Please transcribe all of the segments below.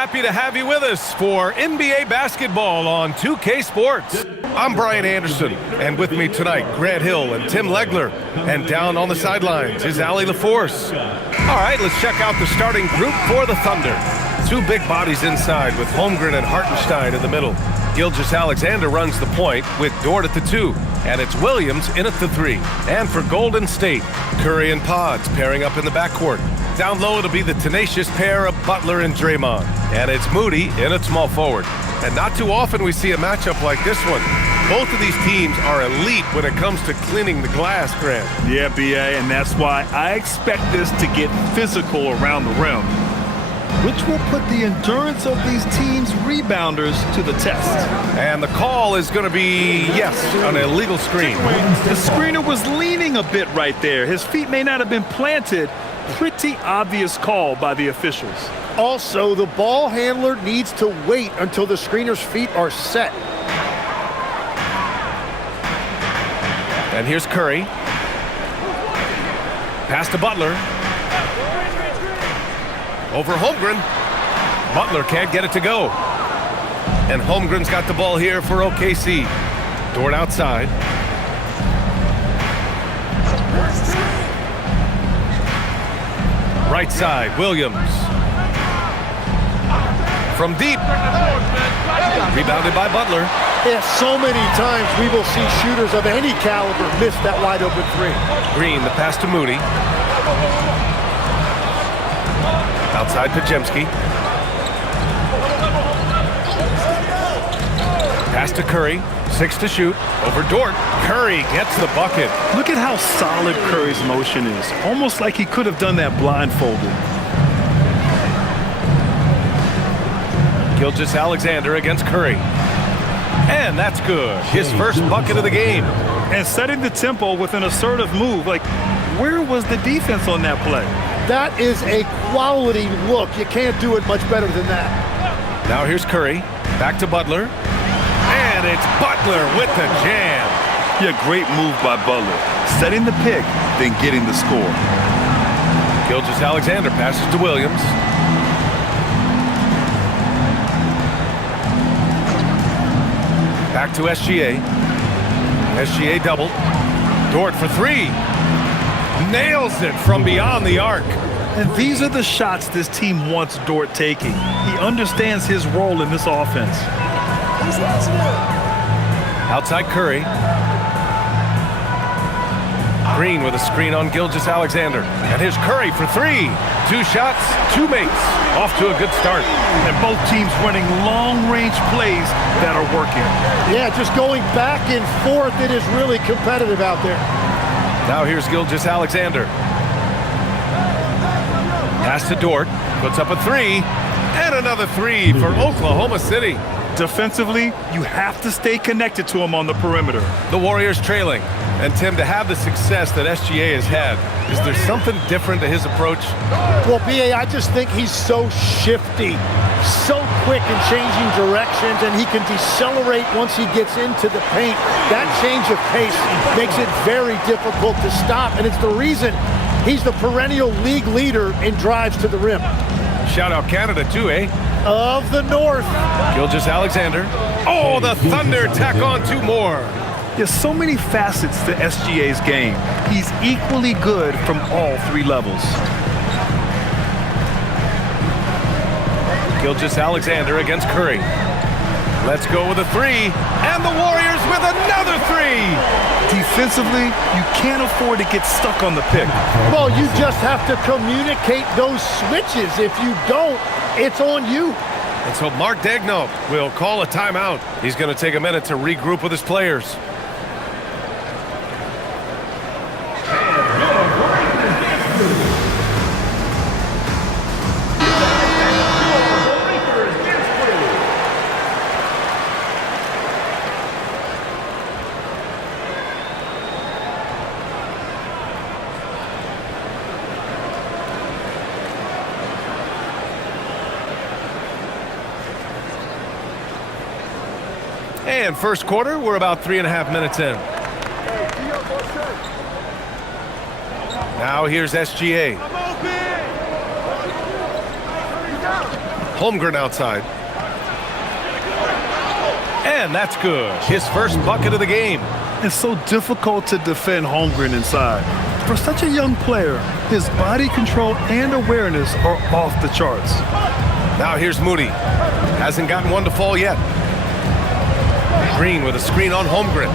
Happy to have you with us for NBA basketball on 2K Sports. I'm Brian Anderson, and with me tonight, Grant Hill and Tim Legler. And down on the sidelines is Allie LaForce. All right, let's check out the starting group for the Thunder. Two big bodies inside with Holmgren and Hartenstein in the middle. Gilgeous-Alexander runs the point with Dort at the 2, and it's Williams in at the 3. And for Golden State, Curry and Pods pairing up in the backcourt. Down low, it'll be the tenacious pair of Butler and Draymond. And it's Moody in at small forward. And not too often we see a matchup like this one. Both of these teams are elite when it comes to cleaning the glass, Grant. Yeah, B.A., and that's why I expect this to get physical around the rim, which will put the endurance of these teams' rebounders to the test. And the call is going to be, yes, an illegal screen. The screener was leaning a bit right there. His feet may not have been planted. Pretty obvious call by the officials. Also, the ball handler needs to wait until the screener's feet are set. And here's Curry. Pass to Butler. Over Holmgren. Butler can't get it to go. And Holmgren's got the ball here for OKC. Dort outside. Right side, Williams. From deep. Rebounded by Butler. Yeah, so many times we will see shooters of any caliber miss that wide open 3. Green, the pass to Moody. Outside Pajemski. Pass to Curry. 6 to shoot. Over Dort. Curry gets the bucket. Look at how solid Curry's motion is. Almost like he could have done that blindfolded. Gilgeous-Alexander against Curry. And that's good. His first bucket of the game. And setting the tempo with an assertive move. Like, where was the defense on that play? That is a quality look. You can't do it much better than that. Now here's Curry. Back to Butler. And it's Butler with the jam. Yeah, great move by Butler. Setting the pick, then getting the score. Gilgeous-Alexander passes to Williams. Back to SGA. SGA double. Dort for 3. Nails it from beyond the arc. And these are the shots this team wants Dort taking. He understands his role in this offense. Outside Curry. Green with a screen on Gilgeous-Alexander. And here's Curry for 3. 2 shots, 2 makes. Off to a good start. And both teams running long-range plays that are working. Yeah, just going back and forth. It is really competitive out there. Now here's Gilgeous-Alexander. Pass to Dort. Puts up a 3. And another 3 for Oklahoma City. Defensively, you have to stay connected to him on the perimeter. The Warriors trailing. And Tim, to have the success that SGA has had, is there something different to his approach? Well, B.A., I just think he's so shifty, so quick in changing directions, and he can decelerate once he gets into the paint. That change of pace makes it very difficult to stop, and it's the reason he's the perennial league leader in drives to the rim. Shout out Canada too, eh? Of the North. Gilgeous-Alexander. Oh, the Thunder tack on 2 more. There's so many facets to SGA's game. He's equally good from all 3 levels. Gilgeous-Alexander against Curry. Let's go with a 3. And the Warriors with another 3. Defensively, you can't afford to get stuck on the pick. Well, you just have to communicate those switches. If you don't, it's on you. And so Mark Daigneault will call a timeout. He's going to take a minute to regroup with his players. And first quarter, we're about 3.5 minutes in. Now here's SGA. Holmgren outside. And that's good. His first bucket of the game. It's so difficult to defend Holmgren inside. For such a young player, his body control and awareness are off the charts. Now here's Moody. Hasn't gotten one to fall yet. Green with a screen on Holmgren.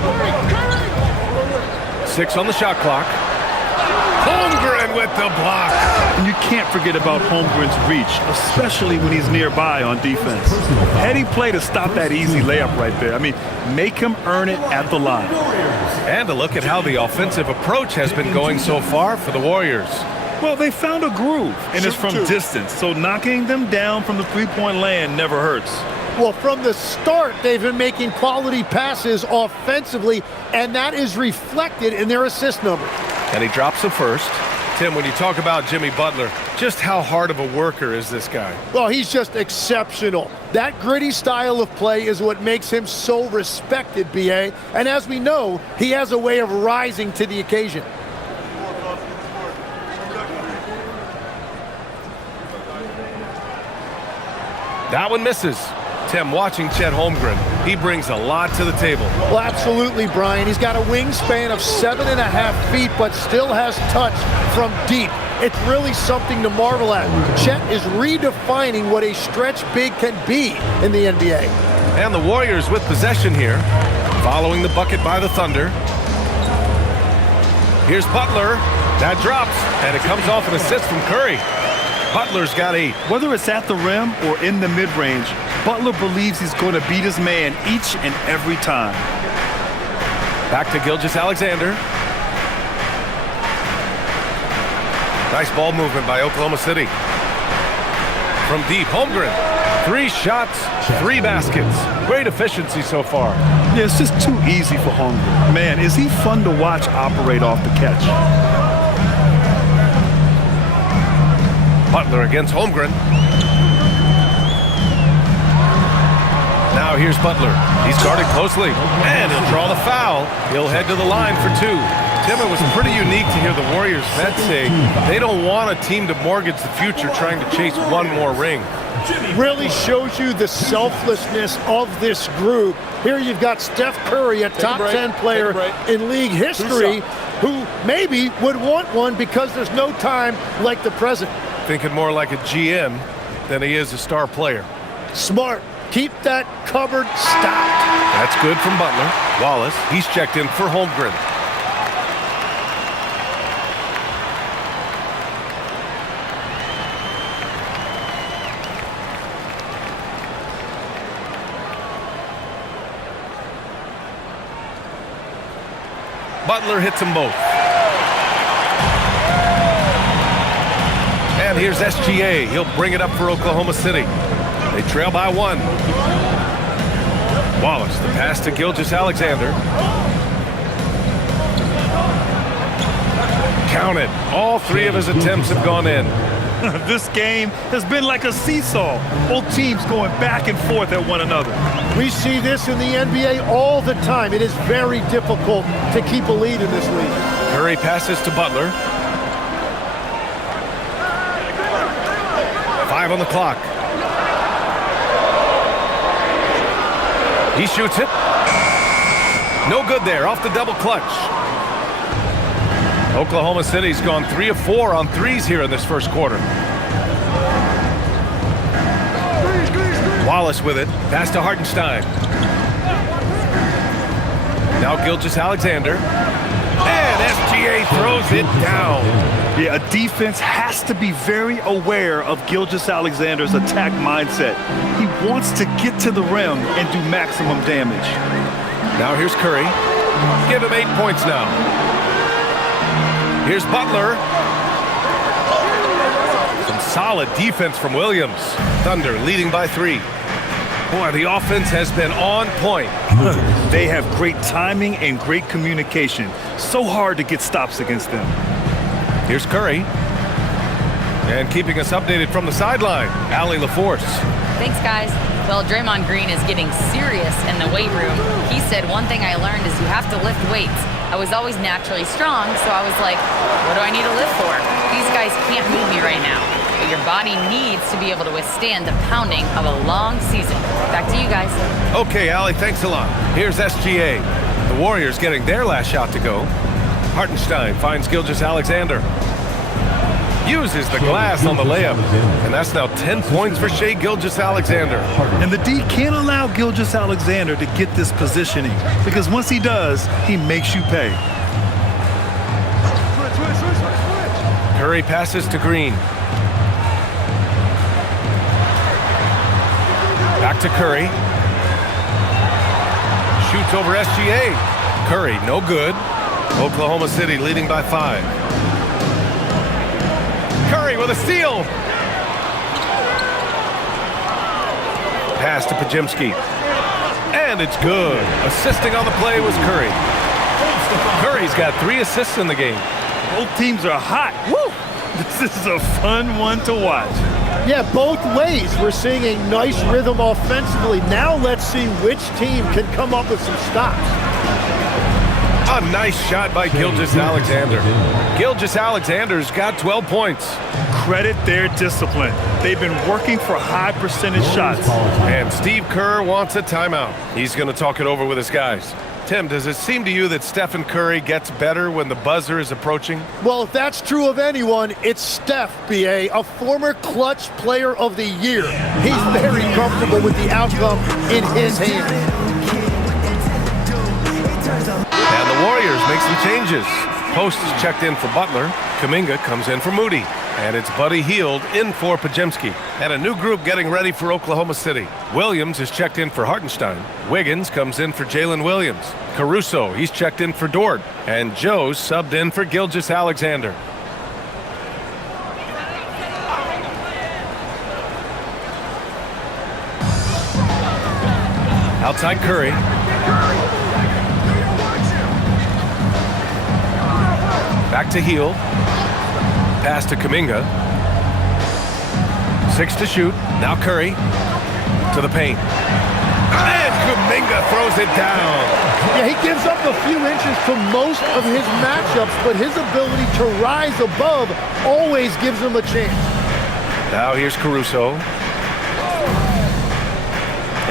6 on the shot clock. Holmgren with the block. And you can't forget about Holmgren's reach, especially when he's nearby on defense. Heady play to stop that easy layup right there. I mean, make him earn it at the line. And a look at how the offensive approach has been going so far for the Warriors. Well, they found a groove, and it's from distance, so knocking them down from the three-point land never hurts. Well, from the start, they've been making quality passes offensively, and that is reflected in their assist number. And he drops the first. Tim, when you talk about Jimmy Butler, just how hard of a worker is this guy? Well, he's just exceptional. That gritty style of play is what makes him so respected, B.A. And as we know, he has a way of rising to the occasion. That one misses. Tim, watching Chet Holmgren, he brings a lot to the table. Well, absolutely, Brian. He's got a wingspan of 7.5 feet, but still has touch from deep. It's really something to marvel at. Chet is redefining what a stretch big can be in the NBA. And the Warriors with possession here, following the bucket by the Thunder. Here's Butler. That drops, and it comes off an assist from Curry. Butler's got 8. Whether it's at the rim or in the mid-range, Butler believes he's going to beat his man each and every time. Back to Gilgeous-Alexander. Nice ball movement by Oklahoma City. From deep, Holmgren. 3 shots, 3 baskets. Great efficiency so far. Yeah, it's just too easy for Holmgren. Man, is he fun to watch operate off the catch. Butler against Holmgren. Now here's Butler. He's guarded closely, and he'll draw the foul. He'll head to the line for 2. Tim, it was pretty unique to hear the Warriors vets say they don't want a team to mortgage the future trying to chase one more ring. Really shows you the selflessness of this group. Here you've got Steph Curry, a top 10 player in league history, who maybe would want one because there's no time like the present. Thinking more like a GM than he is a star player. Smart. Keep that cupboard stocked. That's good from Butler. Wallace, he's checked in for Holmgren. Butler hits them both. And here's SGA. He'll bring it up for Oklahoma City. They trail by 1. Wallace, the pass to Gilgeous-Alexander. Counted. All 3 of his attempts have gone in. This game has been like a seesaw. Both teams going back and forth at one another. We see this in the NBA all the time. It is very difficult to keep a lead in this league. Curry passes to Butler. 5 on the clock. He shoots it. No good there, off the double clutch. Oklahoma City's gone 3 of 4 on threes here in this first quarter. Wallace with it. Pass to Hartenstein. Now Gilgeous-Alexander. And SGA throws it down. Yeah, a defense has to be very aware of Gilgeous-Alexander's attack mindset. He wants to get to the rim and do maximum damage. Now here's Curry. Give him 8 points now. Here's Butler. Some solid defense from Williams. Thunder leading by 3. Boy, the offense has been on point. They have great timing and great communication. So hard to get stops against them. Here's Curry. And keeping us updated from the sideline, Allie LaForce. Thanks, guys. Well, Draymond Green is getting serious in the weight room. He said, one thing I learned is you have to lift weights. I was always naturally strong, so I was like, what do I need to lift for? These guys can't move me right now. but your body needs to be able to withstand the pounding of a long season. Back to you guys. Okay, Allie, thanks a lot. Here's SGA. The Warriors getting their last shot to go. Hartenstein finds Gilgeous-Alexander. Uses the glass on the layup. And that's now 10 points for Shai Gilgeous-Alexander. And the D can't allow Gilgeous-Alexander to get this positioning, because once he does, he makes you pay. Curry passes to Green. Back to Curry. Shoots over SGA. Curry, no good. Oklahoma City leading by 5. Curry with a steal. Pass to Podziemski. And it's good. Assisting on the play was Curry. Curry's got 3 assists in the game. Both teams are hot. Woo! This is a fun one to watch. Yeah, both ways. We're seeing a nice rhythm offensively. Now let's see which team can come up with some stops. A nice shot by Gilgeous-Alexander. Gilgeous-Alexander's got 12 points. Credit their discipline. They've been working for high percentage shots. And Steve Kerr wants a timeout. He's going to talk it over with his guys. Tim, does it seem to you that Stephen Curry gets better when the buzzer is approaching? Well, if that's true of anyone, it's Steph, B.A., a former clutch player of the year. He's very comfortable with the outcome in his hands. And the Warriors make some changes. Post is checked in for Butler. Kuminga comes in for Moody. And it's Buddy Hield in for Podziemski. And a new group getting ready for Oklahoma City. Williams is checked in for Hartenstein. Wiggins comes in for Jalen Williams. Caruso, he's checked in for Dort. And Joe's subbed in for Gilgeous-Alexander. Outside Curry. Back to Hield. Pass to Kuminga. 6 to shoot. Now Curry to the paint. And Kuminga throws it down. Yeah, he gives up a few inches to most of his matchups, but his ability to rise above always gives him a chance. Now here's Caruso.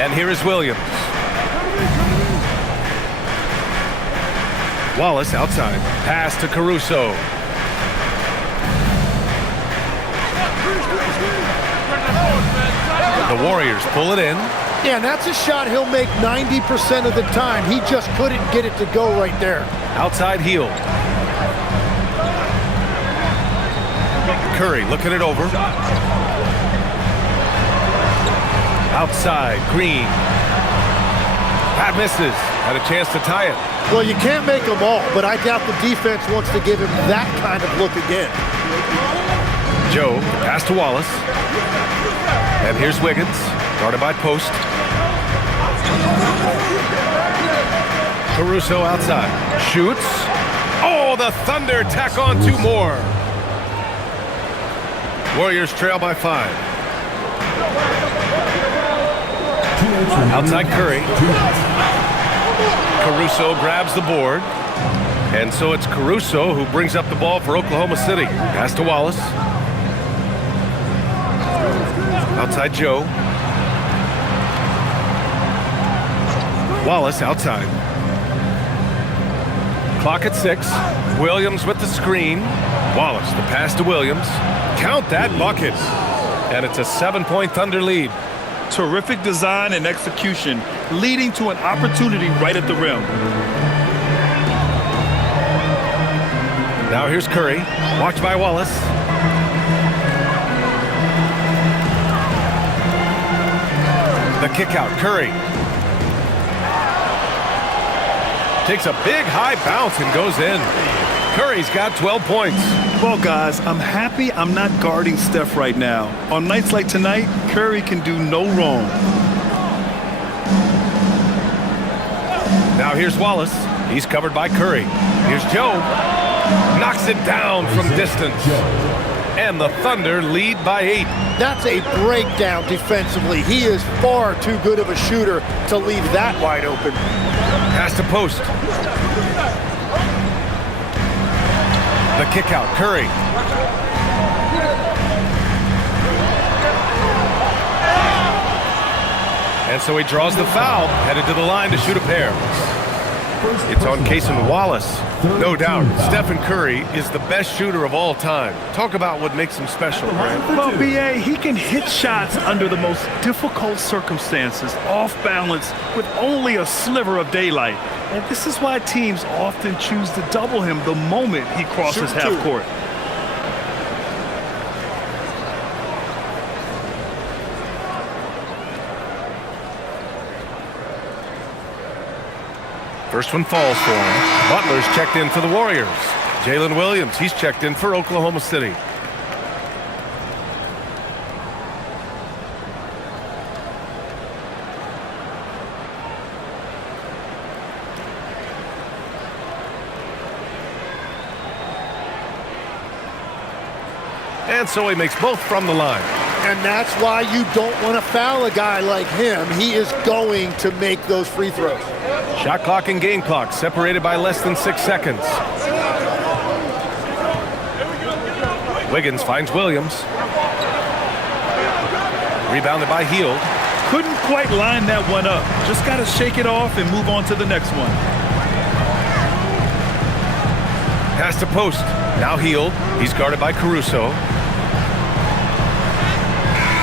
And here is Williams. Wallace outside. Pass to Caruso. The Warriors pull it in. Yeah, and that's a shot he'll make 90% of the time. He just couldn't get it to go right there. Outside Hield. Curry looking it over. Outside Green. That misses. Had a chance to tie it. Well, you can't make them all, but I doubt the defense wants to give him that kind of look again. Joe, pass to Wallace. And here's Wiggins, guarded by Post. Caruso outside. Shoots. Oh, the Thunder tack on 2 more. Warriors trail by 5. Outside Curry. Caruso grabs the board. And so it's Caruso who brings up the ball for Oklahoma City. Pass to Wallace. Outside Joe. Wallace outside. Clock at 6. Williams with the screen. Wallace, the pass to Williams. Count that bucket. And it's a 7-point Thunder lead. Terrific design and execution, leading to an opportunity right at the rim. Now here's Curry. Watched by Wallace. The kick out. Curry. Takes a big high bounce and goes in. Curry's got 12 points. Well, guys, I'm happy I'm not guarding Steph right now. On nights like tonight, Curry can do no wrong. Now here's Wallace. He's covered by Curry. Here's Joe. Knocks it down from distance. And the Thunder lead by 8. That's a breakdown defensively. He is far too good of a shooter to leave that wide open. Pass to Post. The kick out. Curry. And so he draws the foul, headed to the line to shoot a pair. It's on Cason Wallace. No doubt, Stephen Curry is the best shooter of all time. Talk about what makes him special, Grant. Well, B.A., he can hit shots under the most difficult circumstances, off balance, with only a sliver of daylight. And this is why teams often choose to double him the moment he crosses half court. First one falls for him. Butler's checked in for the Warriors. Jalen Williams, he's checked in for Oklahoma City. And so he makes both from the line. And that's why you don't want to foul a guy like him. He is going to make those free throws. Shot clock and game clock separated by less than 6 seconds. Wiggins finds Williams. Rebounded by Hield. Couldn't quite line that one up. Just got to shake it off and move on to the next one. Pass to post. Now Hield. He's guarded by Caruso.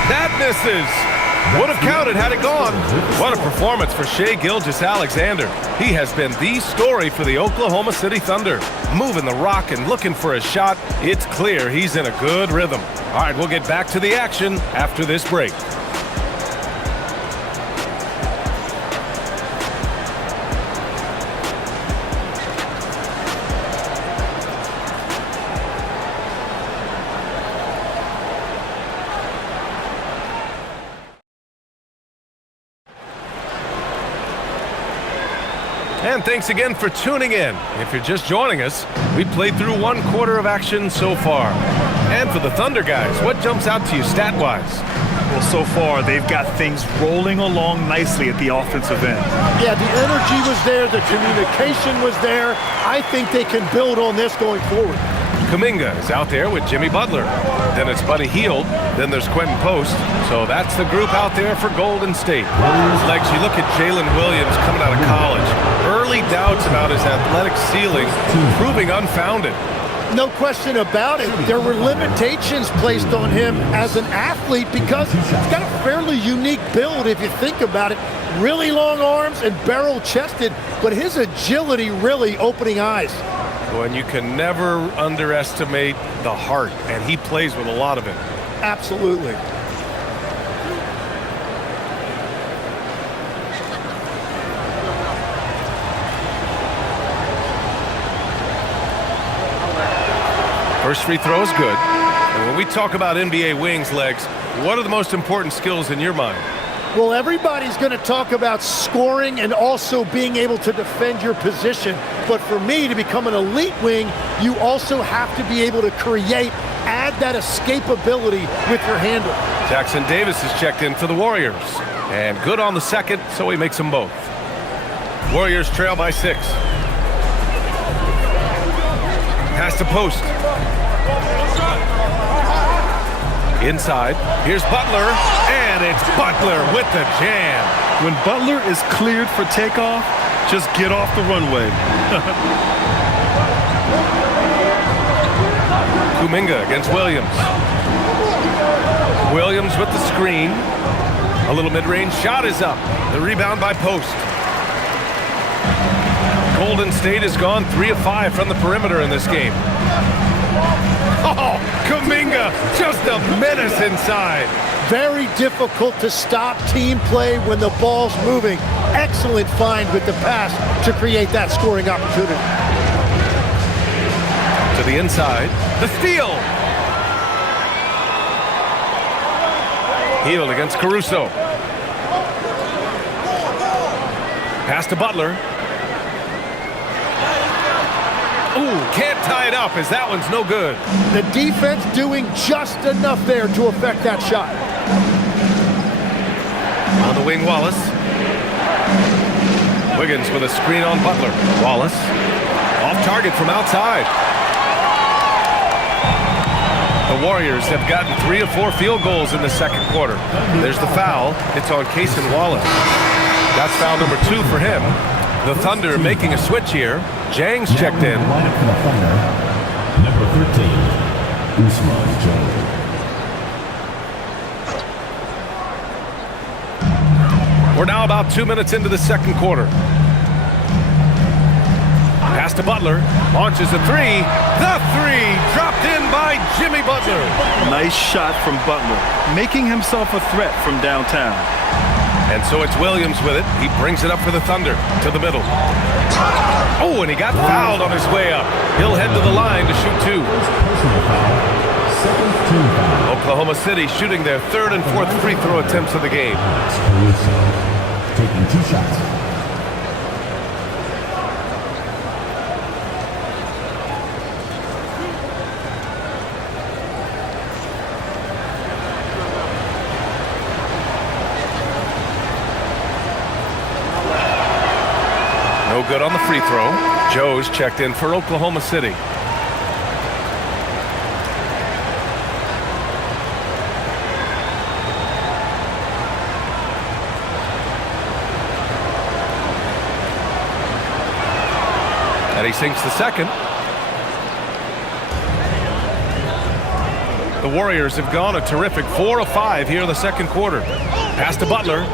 That misses. Would have counted had it gone. What a performance for Shai Gilgeous-Alexander. He has been the story for the Oklahoma City Thunder. Moving the rock and looking for a shot. It's clear he's in a good rhythm. All right, we'll get back to the action after this break. And thanks again for tuning in. If you're just joining us, we played through 1 quarter of action so far. And for the Thunder guys, what jumps out to you stat-wise? Well, so far, they've got things rolling along nicely at the offensive end. Yeah, the energy was there. The communication was there. I think they can build on this going forward. Kuminga is out there with Jimmy Butler. Then it's Buddy Hield. Then there's Quentin Post. So that's the group out there for Golden State. Legs, you look at Jalen Williams coming out of college. Early doubts about his athletic ceiling proving unfounded. No question about it. There were limitations placed on him as an athlete because he's got a fairly unique build if you think about it. Really long arms and barrel-chested, but his agility really opening eyes. Well, and you can never underestimate the heart, and he plays with a lot of it. Absolutely. First free throw is good. And when we talk about NBA wings, Legs, what are the most important skills in your mind? Well, everybody's going to talk about scoring and also being able to defend your position. But for me, to become an elite wing, you also have to be able to create, add that escapability with your handle. Jackson Davis is checked in for the Warriors. And good on the second, so he makes them both. Warriors trail by 6. Pass to post. Inside, here's Butler, and it's Butler with the jam. When Butler is cleared for takeoff, just get off the runway. Kuminga against Williams. Williams with the screen. A little mid-range shot is up. The rebound by Post. Golden State has gone 3 of 5 from the perimeter in this game. Oh, Kuminga, just a menace inside. Very difficult to stop team play when the ball's moving. Excellent find with the pass to create that scoring opportunity. To the inside, the steal. Hield against Caruso. Pass to Butler. Ooh, can't tie it up as that one's no good. The defense doing just enough there to affect that shot. On the wing, Wallace. Wiggins with a screen on Butler. Wallace off target from outside. The Warriors have gotten 3 of 4 field goals in the second quarter. There's the foul. It's on Cason Wallace. That's foul number 2 for him. The Thunder making a switch here. Jang's checked in. Lineup for the Thunder, number 13, Usman Jang. We're now about 2 minutes into the second quarter. Pass to Butler. Launches a 3. The 3 dropped in by Jimmy Butler. Nice shot from Butler, making himself a threat from downtown. And so it's Williams with it. He brings it up for the Thunder to the middle. Oh, and he got fouled on his way up. He'll head to the line to shoot 2. Personal foul, second team foul. Oklahoma City shooting their 3rd and 4th free throw attempts of the game. Caruso taking 2 shots. No good on the free throw. Joe's checked in for Oklahoma City. And he sinks the second. The Warriors have gone a terrific 4 of 5 here in the second quarter. Pass to Butler.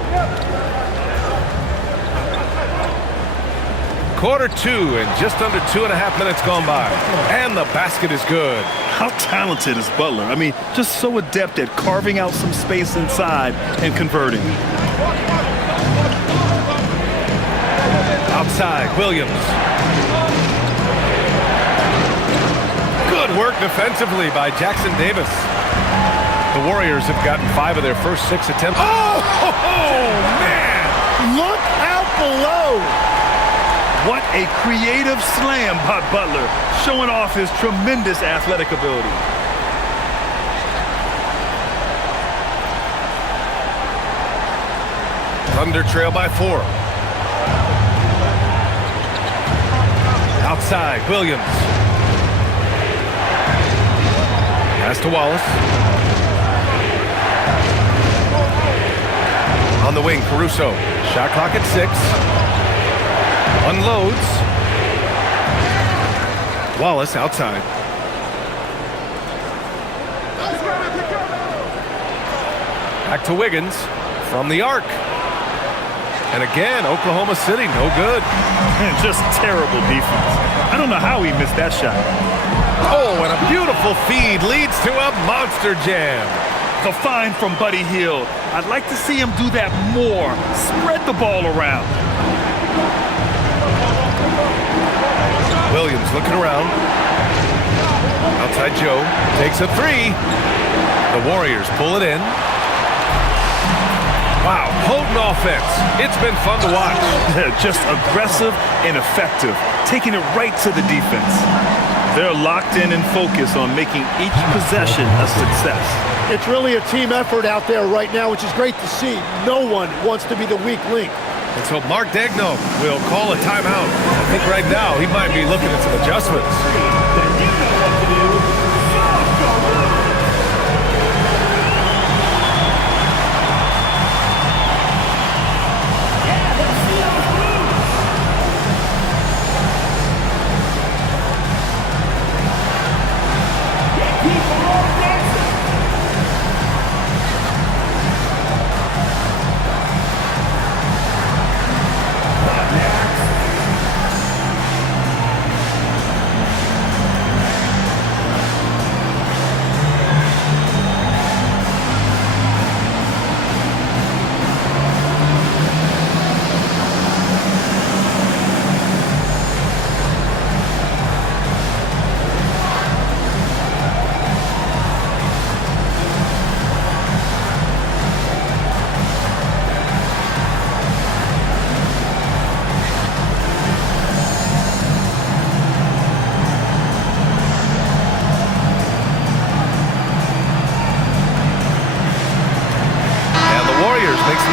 Quarter 2 and just under 2.5 minutes gone by. And the basket is good. How talented is Butler? I mean, just so adept at carving out some space inside and converting. Outside, Williams. Good work defensively by Jackson Davis. The Warriors have gotten 5 of their first 6 attempts. Oh, man! Look out below. What a creative slam by Butler, showing off his tremendous athletic ability. Thunder trail by 4. Outside, Williams. Pass to Wallace. On the wing, Caruso. Shot clock at 6. Unloads. Wallace outside. Back to Wiggins from the arc. And again, Oklahoma City, no good. Just terrible defense. I don't know how he missed that shot. Oh, and a beautiful feed leads to a monster jam. The find from Buddy Hield. I'd like to see him do that more. Spread the ball around. Williams looking around. Outside Joe. Takes a 3. The Warriors pull it in. Wow, potent offense. It's been fun to watch. Just aggressive and effective, taking it right to the defense. They're locked in and focused on making each possession a success. It's really a team effort out there right now, which is great to see. No one wants to be the weak link. And so Mark Daigneault will call a timeout. I think right now he might be looking at some adjustments.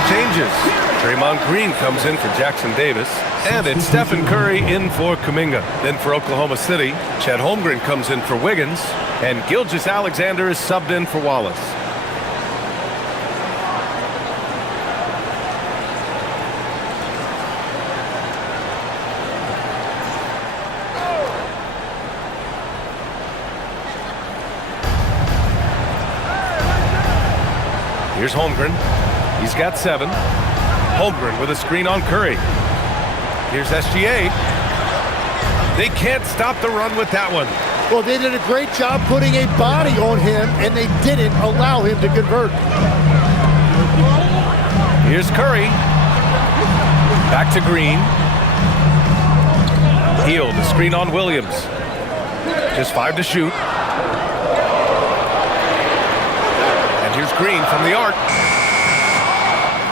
Changes. Draymond Green comes in for Jackson Davis. And it's Stephen Curry in for Kuminga. Then for Oklahoma City, Chet Holmgren comes in for Wiggins. And Gilgeous-Alexander is subbed in for Wallace. Here's Holmgren. He's got 7. Holmgren with a screen on Curry. Here's SGA. They can't stop the run with that one. Well, they did a great job putting a body on him, and they didn't allow him to convert. Here's Curry. Back to Green. Hield, the screen on Williams. Just 5 to shoot. Here's Green from the arc.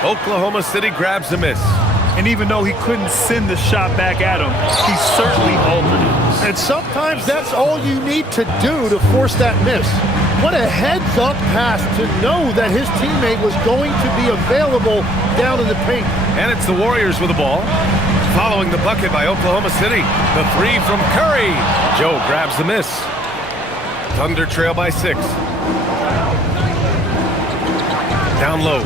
Oklahoma City grabs the miss. And even though he couldn't send the shot back at him, he certainly altered it. And sometimes that's all you need to do to force that miss. What a heads-up pass to know that his teammate was going to be available down in the paint. And it's the Warriors with the ball. Following the bucket by Oklahoma City. The 3 from Curry. Joe grabs the miss. Thunder trail by 6. Down low.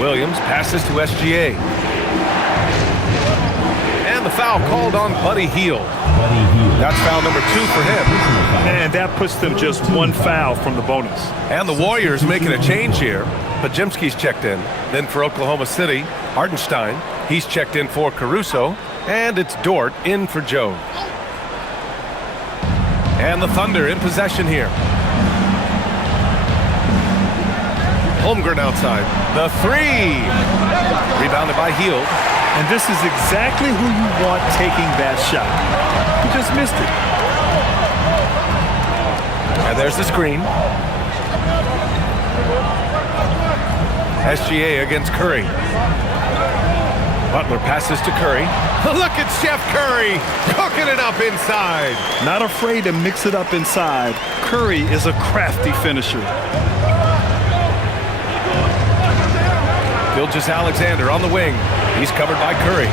Williams passes to SGA. And the foul called on Buddy Hield. That's foul number 2 for him. And that puts them just 1 foul from the bonus. And the Warriors making a change here. Pajemski's checked in. Then for Oklahoma City, Hartenstein. He's checked in for Caruso. And it's Dort in for Joe. And the Thunder in possession here. Holmgren outside. The 3. Rebounded by Hield. And this is exactly who you want taking that shot. He just missed it. And there's the screen. SGA against Curry. Butler passes to Curry. Look at Chef Curry cooking it up inside. Not afraid to mix it up inside. Curry is a crafty finisher. Gilgeous-Alexander on the wing. He's covered by Curry.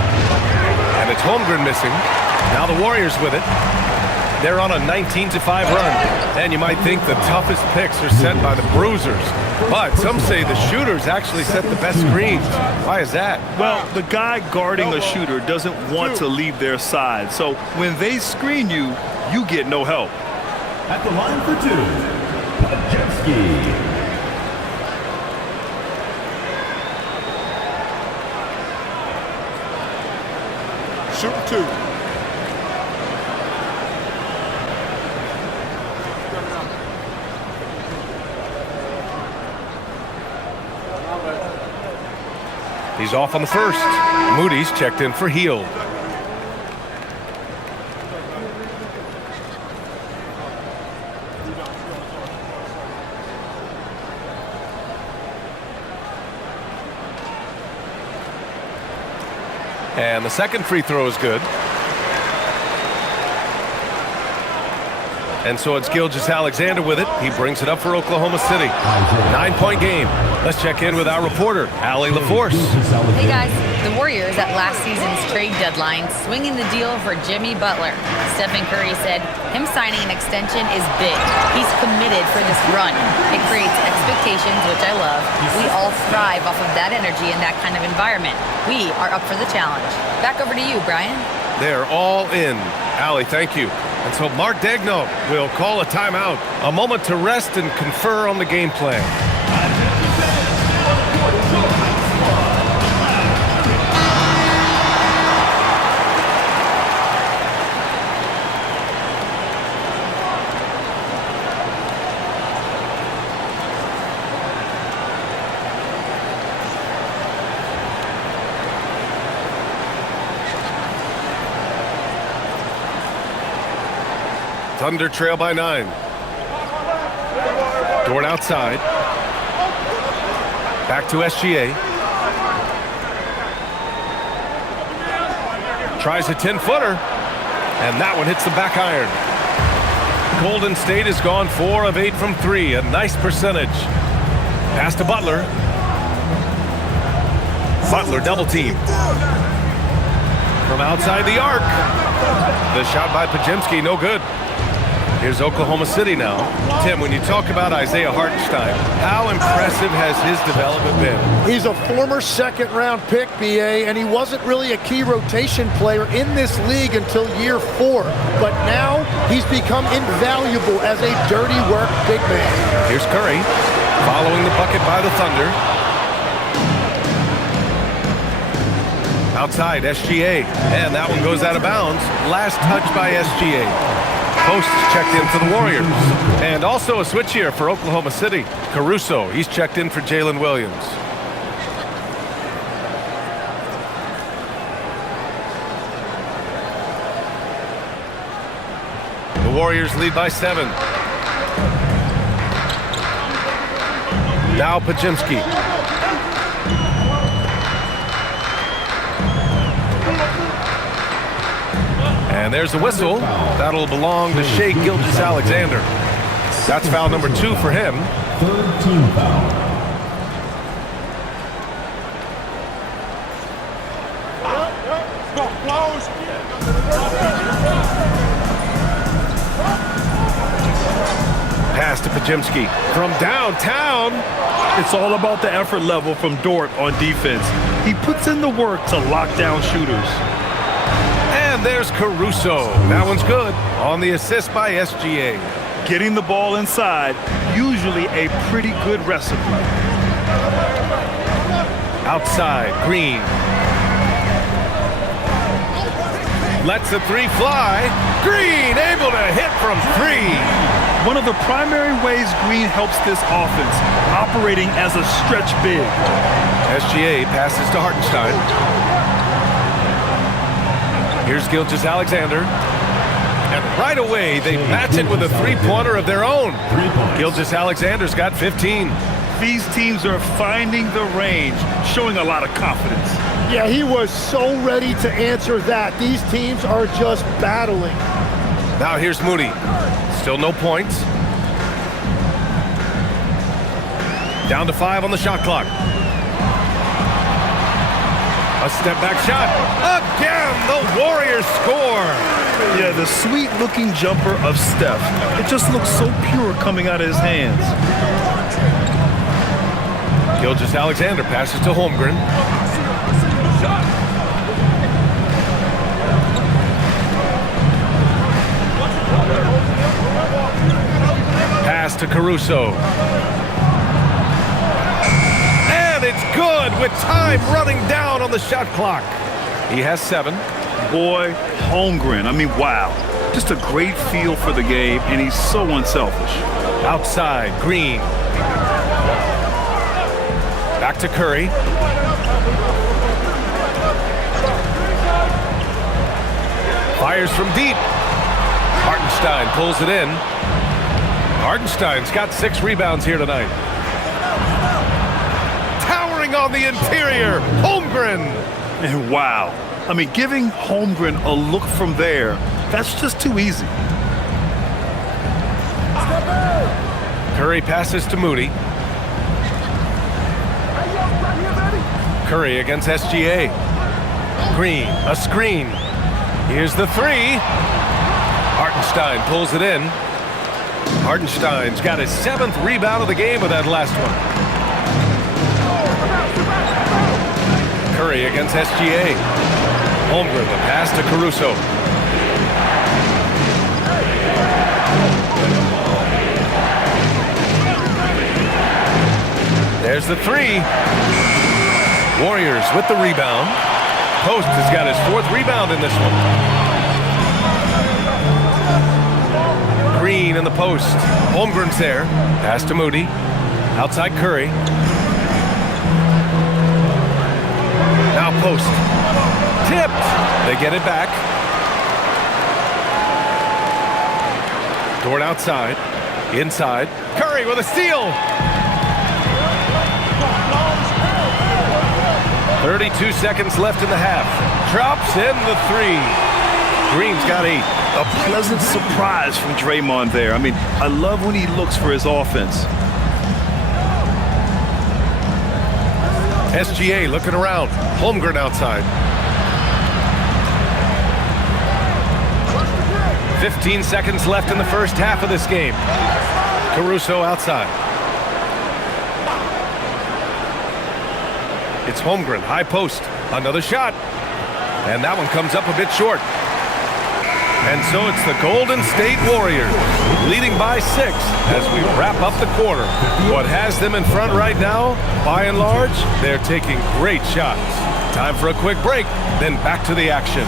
And it's Holmgren missing. Now the Warriors with it. They're on a 19-5 run. And you might think the toughest picks are set by the bruisers. But some say the shooters actually set the best screens. Why is that? Well, the guy guarding a shooter doesn't want to leave their side. So when they screen you, you get no help. At the line for 2, Pajemski. Shoot 2. He's off on the first. Moody's checked in for Hield. And the second free throw is good. And so it's Gilgeous-Alexander with it. He brings it up for Oklahoma City. 9-point game. Let's check in with our reporter, Allie LaForce. Hey guys, the Warriors at last season's trade deadline swinging the deal for Jimmy Butler. Stephen Curry said him signing an extension is big. He's committed for this run. It creates expectations, which I love. We all thrive off of that energy in that kind of environment. We are up for the challenge. Back over to you, Brian. They're all in. Allie, thank you. And so Mark Daigneault will call a timeout. A moment to rest and confer on the game plan. Thunder trail by 9. Dort outside. Back to SGA. Tries a 10-footer. And that one hits the back iron. Golden State has gone 4 of 8 from 3. A nice percentage. Pass to Butler. Butler double team. From outside the arc. The shot by Podziemski, no good. Here's Oklahoma City now. Tim, when you talk about Isaiah Hartenstein, how impressive has his development been? He's a former second-round pick, BA, and he wasn't really a key rotation player in this league until year 4. But now he's become invaluable as a dirty work big man. Here's Curry, following the bucket by the Thunder. Outside, SGA, and that one goes out of bounds. Last touch by SGA. Post checked in for the Warriors. And also a switch here for Oklahoma City. Caruso, he's checked in for Jalen Williams. The Warriors lead by 7. Now Podziemski. And there's a whistle. That'll belong to Shai Gilgeous-Alexander. That's foul number 2 for him. Third team foul. Pass to Podziemski from downtown. It's all about the effort level from Dort on defense. He puts in the work to lock down shooters. And there's Caruso. That one's good on the assist by SGA. Getting the ball inside, usually a pretty good recipe. Outside, Green. Lets the 3 fly. Green able to hit from 3. One of the primary ways Green helps this offense, operating as a stretch big. SGA passes to Hartenstein. Here's Gilgeous-Alexander. And right away, they match it with a three-pointer of their own. Gilgeous-Alexander's got 15. These teams are finding the range, showing a lot of confidence. Yeah, he was so ready to answer that. These teams are just battling. Now here's Moody. Still no points. Down to 5 on the shot clock. A step-back shot. Again, the Warriors score. Yeah, the sweet-looking jumper of Steph. It just looks so pure coming out of his hands. Gilgeous-Alexander passes to Holmgren. Pass to Caruso. It's good with time running down on the shot clock. He has 7. Boy, Holmgren, I mean, wow. Just a great feel for the game, and he's so unselfish. Outside, Green. Back to Curry. Fires from deep. Hartenstein pulls it in. Hartenstein's got 6 rebounds here tonight. On the interior, Holmgren. And wow, I mean, giving Holmgren a look from there, that's just too easy. Curry passes to Moody. Curry against SGA. Green, a screen. Here's the 3. Hartenstein pulls it in. Hartenstein's got his 7th rebound of the game with that last one. Curry against SGA. Holmgren, the pass to Caruso. There's the 3. Warriors with the rebound. Post has got his 4th rebound in this one. Green in the post. Holmgren's there. Pass to Moody. Outside Curry. Now post. Tipped. They get it back. Dort outside. Inside. Curry with a steal. 32 seconds left in the half. Drops in the 3. Green's got 8. A pleasant surprise from Draymond there. I mean, I love when he looks for his offense. SGA looking around. Holmgren outside. 15 seconds left in the first half of this game. Caruso outside. It's Holmgren, high post. Another shot. And that one comes up a bit short. And so it's the Golden State Warriors leading by 6 as we wrap up the quarter. What has them in front right now, by and large, they're taking great shots. Time for a quick break, then back to the action.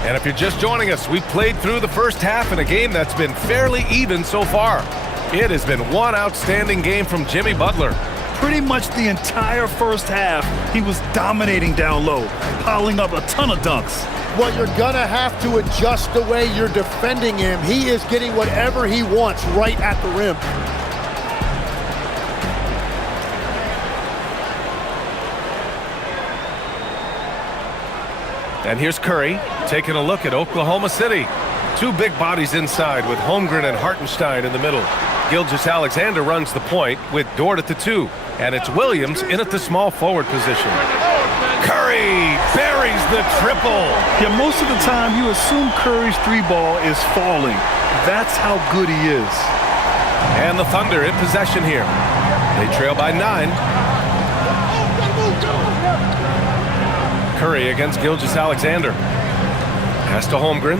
And if you're just joining us, we've played through the first half in a game that's been fairly even so far. It has been one outstanding game from Jimmy Butler. Pretty much the entire first half, he was dominating down low, piling up a ton of dunks. Well, you're going to have to adjust the way you're defending him. He is getting whatever he wants right at the rim. And here's Curry taking a look at Oklahoma City. Two big bodies inside with Holmgren and Hartenstein in the middle. Gilgeous-Alexander runs the point with Dort at the 2. And it's Williams in at the small forward position. Curry buries the triple. Yeah, most of the time you assume Curry's 3-ball is falling. That's how good he is. And the Thunder in possession here. They trail by 9. Curry against Gilgeous-Alexander. Pass to Holmgren.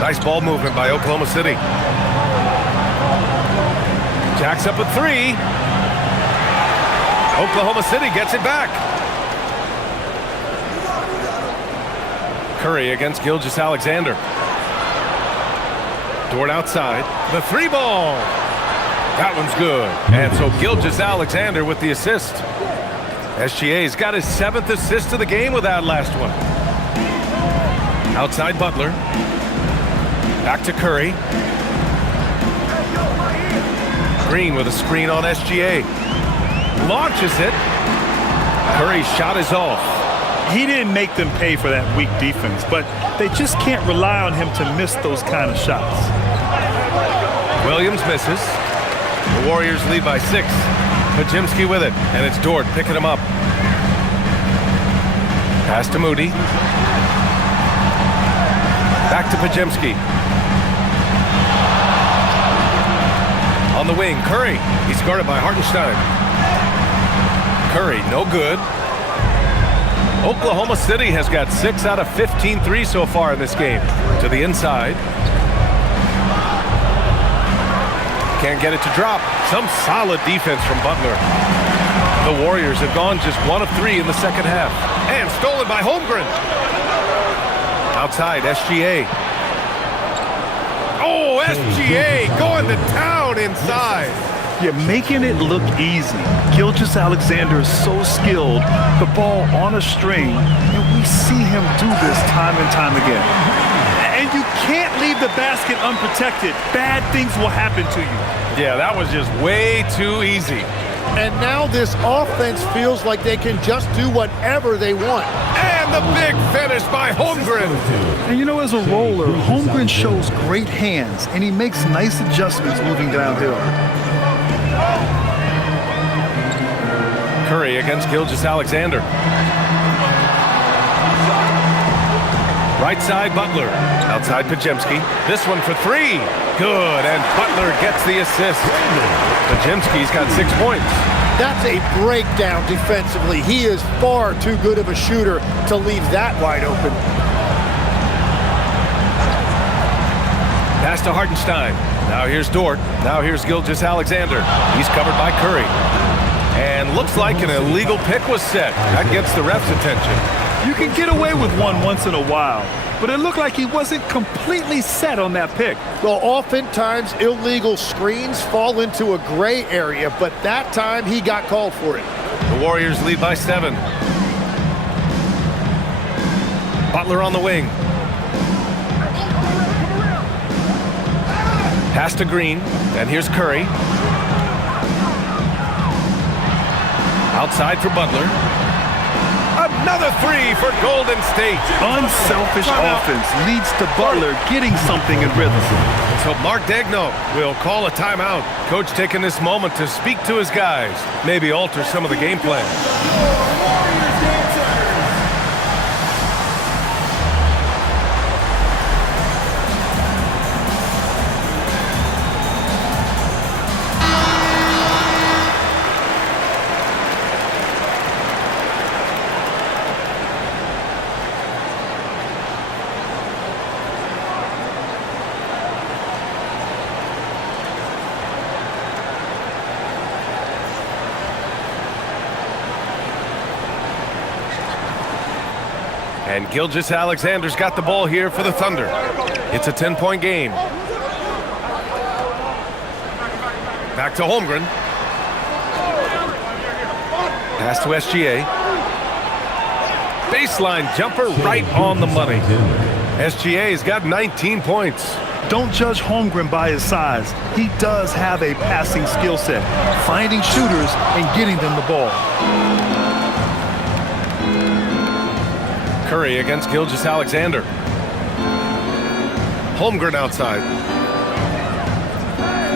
Nice ball movement by Oklahoma City. Jacks up a 3. Oklahoma City gets it back. Curry against Gilgeous-Alexander. Dort outside. The 3-ball. That one's good. And so Gilgeous-Alexander with the assist. SGA's got his 7th assist of the game with that last one. Outside Butler. Back to Curry. Green with a screen on SGA. Launches it. Curry's shot is off. He didn't make them pay for that weak defense, but they just can't rely on him to miss those kind of shots. Williams misses. The Warriors lead by 6. Pajimski with it, and it's Dort picking him up. Pass to Moody. Back to Pajimski. On the wing, Curry. He's guarded by Hartenstein. Curry, no good. Oklahoma City has got 6 out of 15 threes so far in this game. To the inside. Can't get it to drop. Some solid defense from Butler. The Warriors have gone just 1 of 3 in the second half. And stolen by Holmgren. Outside, SGA. Oh, SGA going to town inside. You're making it look easy. Gilgeous-Alexander is so skilled. The ball on a string, and we see him do this time and time again. And you can't leave the basket unprotected. Bad things will happen to you. Yeah, that was just way too easy. And now this offense feels like they can just do whatever they want. And the big finish by Holmgren. And you know, as a roller, Holmgren shows great hands, and he makes nice adjustments moving downhill. Curry against Gilgeous-Alexander. Right side, Butler. Outside, Pajimski. This one for 3. Good, and Butler gets the assist. Pajimski's got 6 points. That's a breakdown defensively. He is far too good of a shooter to leave that wide open. Pass to Hartenstein. Now here's Dort. Now here's Gilgeous-Alexander. He's covered by Curry. And looks like an illegal pick was set. That gets the ref's attention. You can get away with one once in a while, but it looked like he wasn't completely set on that pick. Well, oftentimes illegal screens fall into a gray area, but that time he got called for it. The Warriors lead by 7. Butler on the wing. Pass to Green, and here's Curry. Outside for Butler. Another 3 for Golden State. Unselfish offense leads to Butler getting something in rhythm. So Mark Daigneault will call a timeout. Coach taking this moment to speak to his guys, maybe alter some of the game plan. And Gilgeous-Alexander's got the ball here for the Thunder. It's a 10-point game. Back to Holmgren. Pass to SGA. Baseline jumper right on the money. SGA's got 19 points. Don't judge Holmgren by his size. He does have a passing skill set, finding shooters and getting them the ball. Curry against Gilgeous-Alexander. Holmgren outside.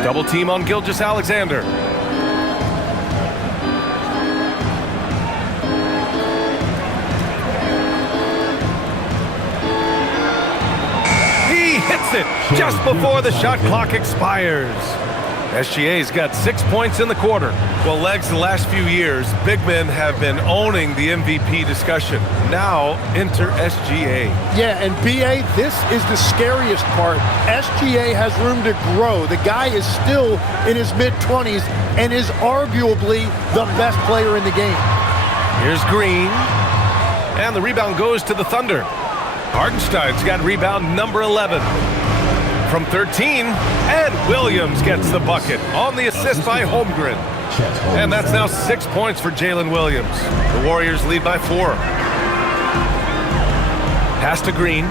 Double team on Gilgeous-Alexander. He hits it just before the shot clock expires. SGA's got 6 points in the quarter. Well, Legs, the last few years, big men have been owning the MVP discussion. Now, enter SGA. Yeah, and BA, this is the scariest part. SGA has room to grow. The guy is still in his mid-20s and is arguably the best player in the game. Here's Green. And the rebound goes to the Thunder. Hartenstein's got rebound number 11. From 13, and Williams gets the bucket on the assist by Holmgren. And that's now 6 points for Jalen Williams. The Warriors lead by 4. Pass to Green.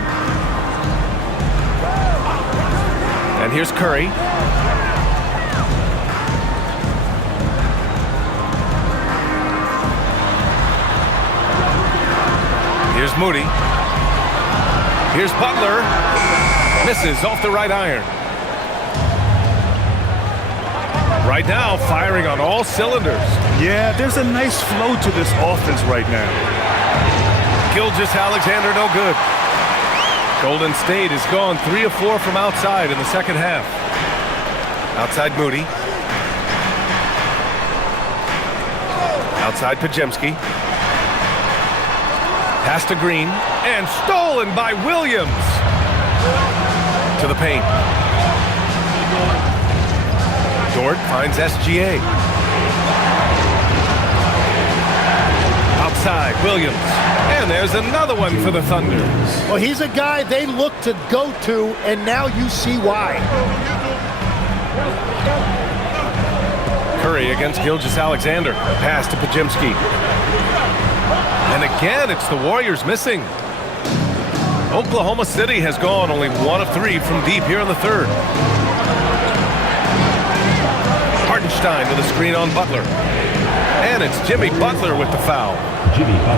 And here's Curry. Here's Moody. Here's Butler. Misses off the right iron. Right now, firing on all cylinders. Yeah, there's a nice flow to this offense right now. Gilgeous-Alexander no good. Golden State has gone 3 of 4 from outside in the second half. Outside Moody. Outside Podziemski. Pass to Green. And stolen by Williams. To the paint. Dort finds SGA. Outside, Williams. And there's another one for the Thunder. Well, he's a guy they look to go to, and now you see why. Curry against Gilgeous-Alexander. Pass to Podziemski. And again, it's the Warriors missing. Oklahoma City has gone only 1 of 3 from deep here in the third. Hartenstein with a screen on Butler. And it's Jimmy Butler with the foul.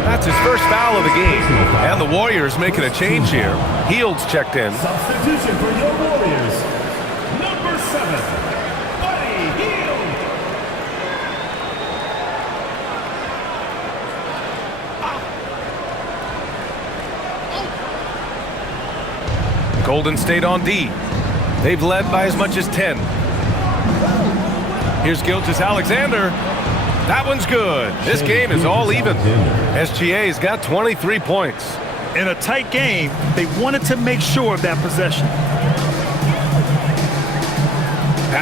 That's his first foul of the game. And the Warriors making a change here. Hield's checked in. Substitution for your Warriors. Number 7, Buddy Hield. Golden State on D. They've led by as much as 10. Here's Gilgeous-Alexander. That one's good. This game is all even. SGA's got 23 points. In a tight game, they wanted to make sure of that possession.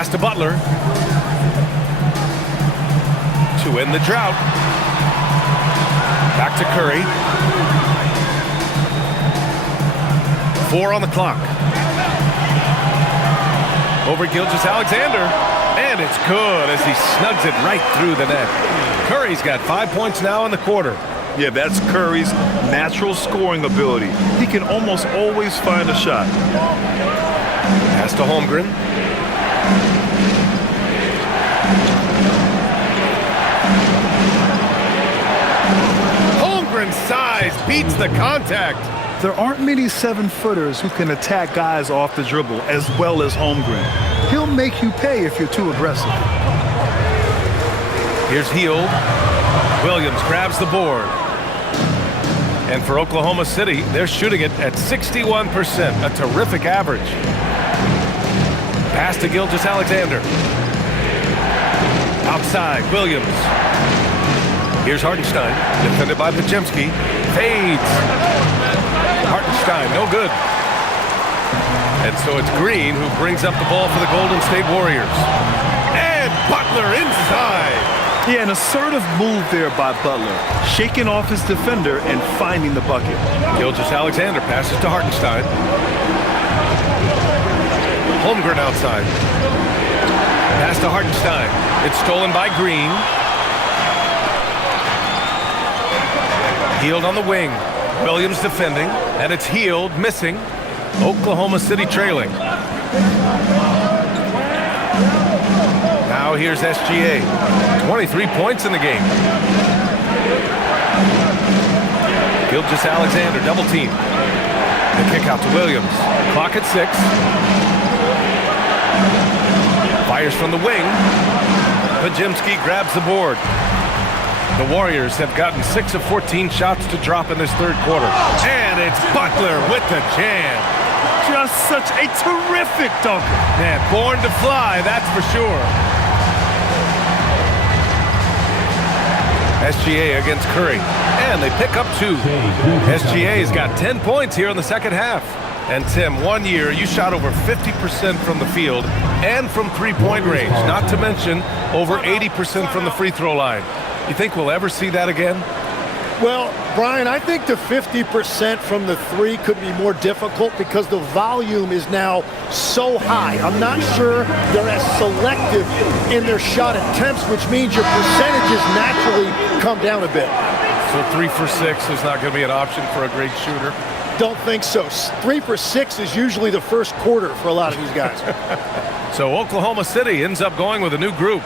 Pass to Butler. To end the drought. Back to Curry. 4 on the clock. Over Gilgeous-Alexander. And it's good as he snugs it right through the net. Curry's got 5 points now in the quarter. Yeah, that's Curry's natural scoring ability. He can almost always find a shot. Pass to Holmgren. Holmgren's size beats the contact. There aren't many 7-footers who can attack guys off the dribble as well as Holmgren. He'll make you pay if you're too aggressive. Here's Hield. Williams grabs the board. And for Oklahoma City, they're shooting it at 61%, a terrific average. Pass to Gilgeous-Alexander. Outside, Williams. Here's Hartenstein, defended by Podziemski. Fades. Hartenstein, no good. And so it's Green who brings up the ball for the Golden State Warriors. And Butler inside. Yeah, an assertive move there by Butler, shaking off his defender and finding the bucket. Gilgeous-Alexander passes to Hartenstein. Holmgren outside. Pass to Hartenstein. It's stolen by Green. Hield on the wing. Williams defending, and it's Hield missing. Oklahoma City trailing. Now here's SGA. 23 points in the game. Gilgeous-Alexander double team. The kick out to Williams. Clock at 6. Fires from the wing. Podziemski grabs the board. The Warriors have gotten 6 of 14 shots to drop in this third quarter. And it's Butler with the jam. Just such a terrific dunker. Man, born to fly, that's for sure. SGA against Curry. And they pick up 2. SGA's got 10 points here in the second half. And Tim, 1 year, you shot over 50% from the field and from three-point range, not to mention over 80% from the free throw line. You think we'll ever see that again? Well, Brian, I think the 50% from the 3 could be more difficult because the volume is now so high. I'm not sure they're as selective in their shot attempts, which means your percentages naturally come down a bit. So 3 for 6 is not going to be an option for a great shooter? Don't think so. 3 for 6 is usually the first quarter for a lot of these guys. So Oklahoma City ends up going with a new group.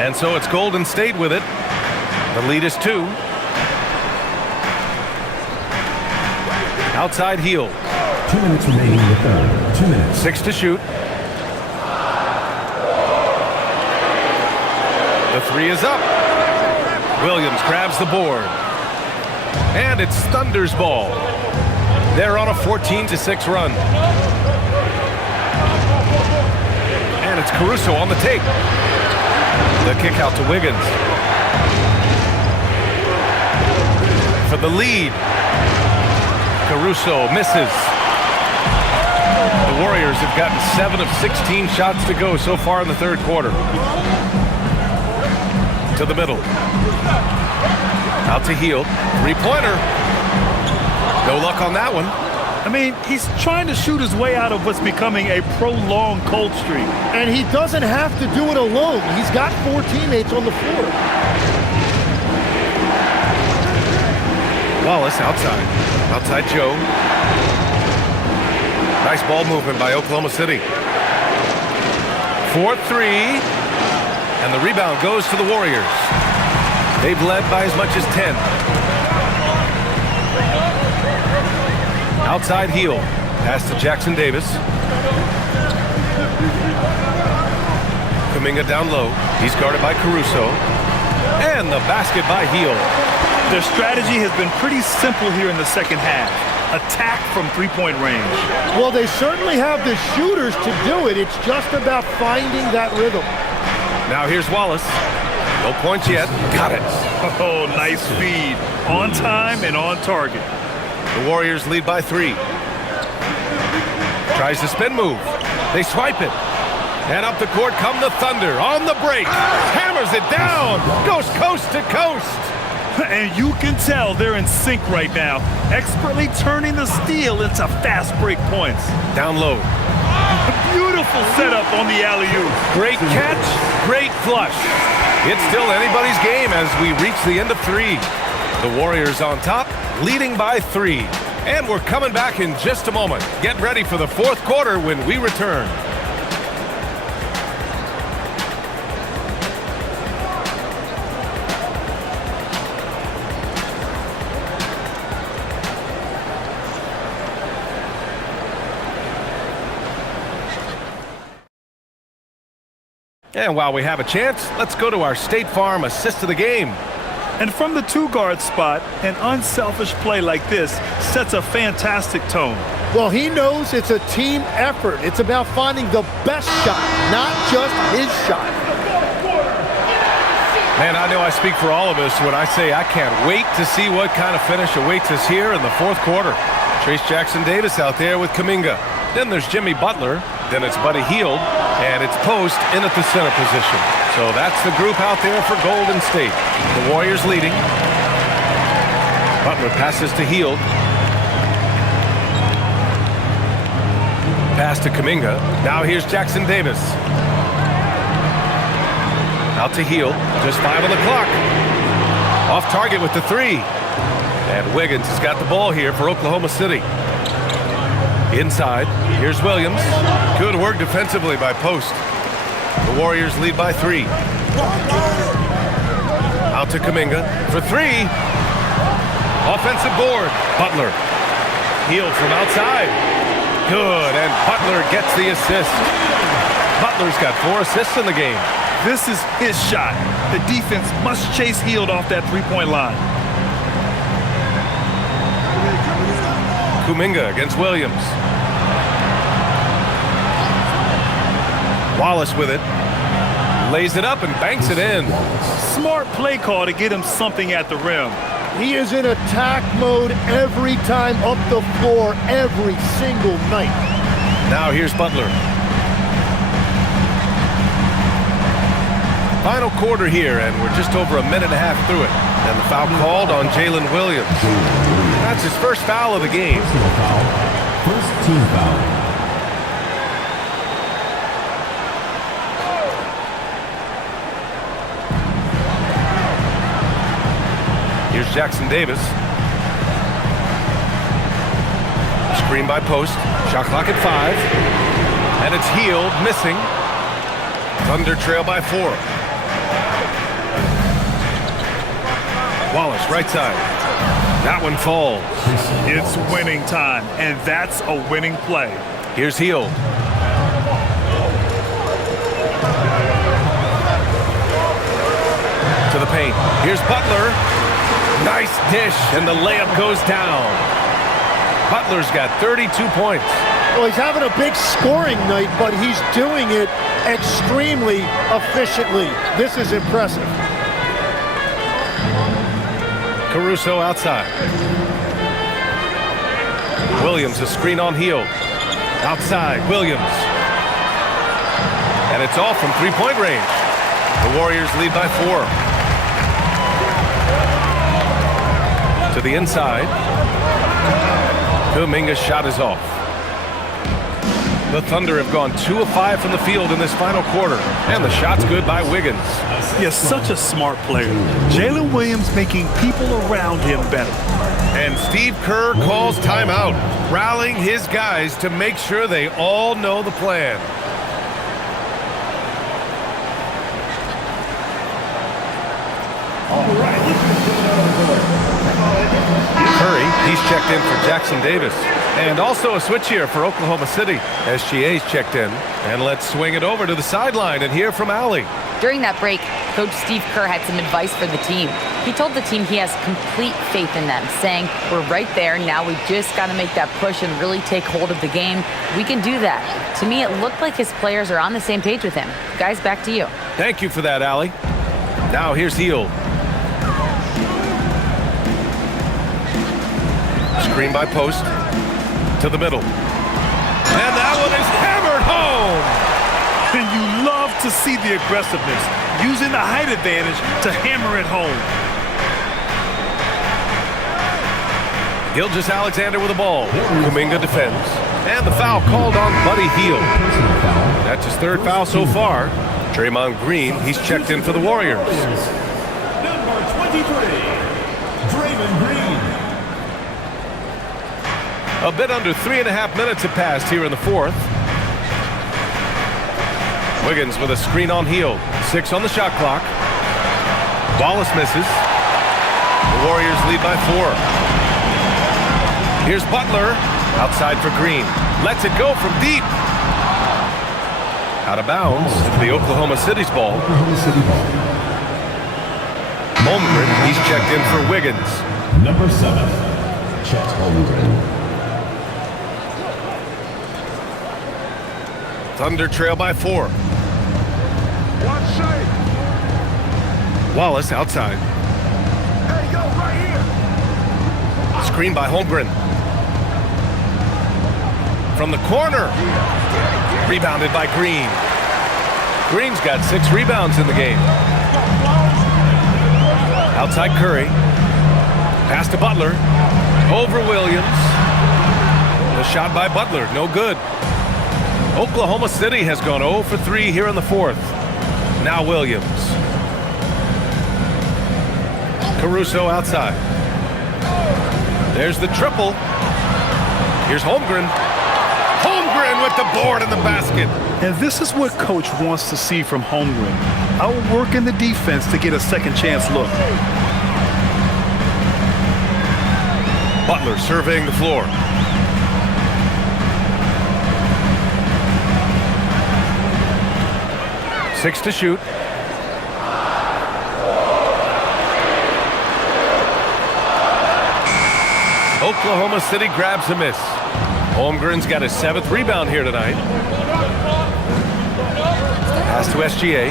And so it's Golden State with it. The lead is 2. Outside Hield. 2 minutes remaining in the third. 2 minutes. 6 to shoot. The 3 is up. Williams grabs the board. And it's Thunder's ball. They're on a 14-6 run. And it's Caruso on the take. The kick out to Wiggins. For the lead. Caruso misses. The Warriors have gotten 7 of 16 shots to go so far in the third quarter. To the middle. Out to Hield. 3-pointer. No luck on that one. I mean, he's trying to shoot his way out of what's becoming a prolonged cold streak. And he doesn't have to do it alone. He's got 4 teammates on the floor. Wallace outside. Outside Joe. Nice ball movement by Oklahoma City. 4-3. And the rebound goes to the Warriors. They've led by as much as 10. Outside Hield. Pass to Jackson Davis. Kuminga down low. He's guarded by Caruso. And the basket by Hield. Their strategy has been pretty simple here in the second half. Attack from three-point range. Well, they certainly have the shooters to do it. It's just about finding that rhythm. Now here's Wallace. No points yet. Got it. Oh, nice feed. On time and on target. The Warriors lead by 3. Tries the spin move. They swipe it. And up the court come the Thunder on the break. Hammers it down. Goes coast to coast. And you can tell they're in sync right now. Expertly turning the steal into fast break points. Down low. Beautiful setup on the alley-oop. Great catch. Great flush. It's still anybody's game as we reach the end of 3. The Warriors on top, leading by 3. And we're coming back in just a moment. Get ready for the 4th quarter when we return. And while we have a chance, let's go to our State Farm assist of the game. And from the 2-guard spot, an unselfish play like this sets a fantastic tone. Well, he knows it's a team effort. It's about finding the best shot, not just his shot. Man, I know I speak for all of us when I say I can't wait to see what kind of finish awaits us here in the 4th quarter. Trace Jackson-Davis out there with Kuminga. Then there's Jimmy Butler. Then it's Buddy Hield. And it's Post in at the center position. So that's the group out there for Golden State. The Warriors leading. Butler passes to Hield. Pass to Kuminga. Now here's Jackson-Davis. Out to Hield. Just 5 on the clock. Off target with the 3. And Wiggins has got the ball here for Oklahoma City. Inside, here's Williams. Good work defensively by Post. The Warriors lead by 3. Out to Kuminga for 3. Offensive board. Butler. Hield from outside. Good, and Butler gets the assist. Butler's got 4 assists in the game. This is his shot. The defense must chase Hield off that 3-point line. Kuminga against Williams. Wallace with it. Lays it up and banks it in. Smart play call to get him something at the rim. He is in attack mode every time up the floor, every single night. Now here's Butler. Final quarter here, and we're just over a minute and a half through it. And the foul called on Jalen Williams. That's his first foul of the game. Personal foul. First team foul. Here's Jackson-Davis. Screen by Post. Shot clock at 5. And it's Hield missing. Thunder trail by 4. Wallace, right side. That one falls. It's winning time, and that's a winning play. Here's Hield. To the paint. Here's Butler. Nice dish, and the layup goes down. Butler's got 32 points. Well, he's having a big scoring night, but he's doing it extremely efficiently. This is impressive. Caruso outside. Williams, a screen on Hield. Outside, Williams. And it's off from 3-point range. The Warriors lead by 4. To the inside. Kuminga's shot is off. The Thunder have gone 2 of 5 from the field in this final quarter. And the shot's good by Wiggins. Yes, such a smart player. Jalen Williams making people around him better. And Steve Kerr calls timeout, rallying his guys to make sure they all know the plan. Curry, he's checked in for Jackson-Davis. And also a switch here for Oklahoma City. SGA's checked in. And let's swing it over to the sideline and hear from Allie. During that break, Coach Steve Kerr had some advice for the team. He told the team he has complete faith in them, saying, we're right there, now we just got to make that push and really take hold of the game. We can do that. To me, it looked like his players are on the same page with him. Guys, back to you. Thank you for that, Allie. Now here's Hield. Screen by Post to the middle. And that one is hammered home. And you love to see the aggressiveness, using the height advantage to hammer it home. Gilgeous-Alexander with the ball. Kuminga defends. And the foul called on Buddy Hield. That's his third foul so far. Draymond Green, he's checked in for the Warriors. Number 23, Draymond Green. A bit under 3.5 minutes have passed here in the fourth. Wiggins with a screen on Hield. 6 on the shot clock. Wallace misses. The Warriors lead by 4. Here's Butler. Outside for Green. Lets it go from deep. Out of bounds. It's the Oklahoma City's ball. Holmgren, he's checked in for Wiggins. Number 7, Chet Holmgren. Thunder trail by 4. Wallace outside. Hey, go right here. Screen by Holmgren. From the corner. Rebounded by Green. Green's got 6 rebounds in the game. Outside Curry. Pass to Butler. Over Williams. The shot by Butler, no good. Oklahoma City has gone 0 for 3 here in the fourth. Now Williams. Caruso outside. There's the triple. Here's Holmgren. Holmgren with the board and the basket. And this is what Coach wants to see from Holmgren. Outworking the defense to get a second chance look. Butler surveying the floor. Six to shoot. Oklahoma City grabs a miss. Holmgren's got his 7th rebound here tonight. Pass to SGA.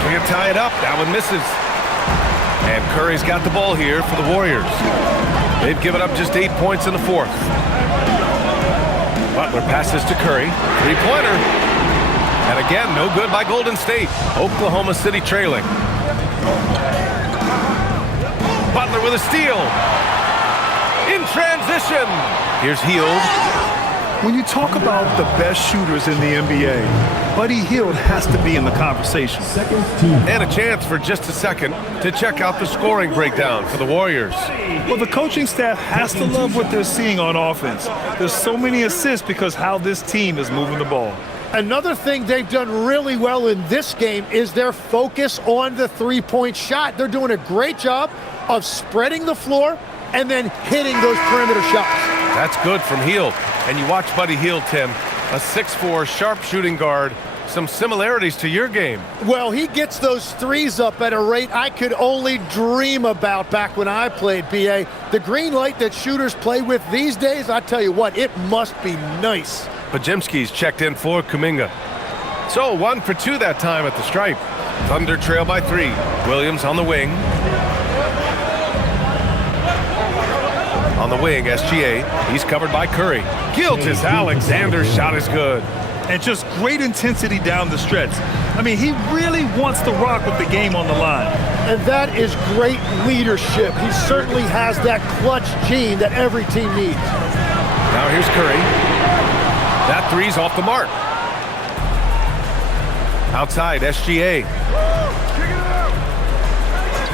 Can you tie it up? That one misses. And Curry's got the ball here for the Warriors. They've given up just 8 points in the fourth. Butler passes to Curry. 3-pointer. And again, no good by Golden State. Oklahoma City trailing. Butler with a steal. In transition. Here's Hield. When you talk about the best shooters in the NBA, Buddy Hield has to be in the conversation. And a chance for just a second to check out the scoring breakdown for the Warriors. Well, the coaching staff has to love what they're seeing on offense. There's so many assists because how this team is moving the ball. Another thing they've done really well in this game is their focus on the three-point shot. They're doing a great job of spreading the floor and then hitting those perimeter shots. That's good from Hield. And you watch Buddy Hield, Tim, a 6'4", sharp shooting guard. Some similarities to your game. Well, he gets those threes up at a rate I could only dream about back when I played, BA. The green light that shooters play with these days, I tell you what, it must be nice. Pajemski's checked in for Kuminga. So 1 for 2 that time at the stripe. Thunder trail by 3. Williams on the wing. On the wing, SGA. He's covered by Curry. Gilgeous-Alexander's shot is good. And just great intensity down the stretch. I mean, he really wants to rock with the game on the line. And that is great leadership. He certainly has that clutch gene that every team needs. Now here's Curry. That three's off the mark. Outside, SGA.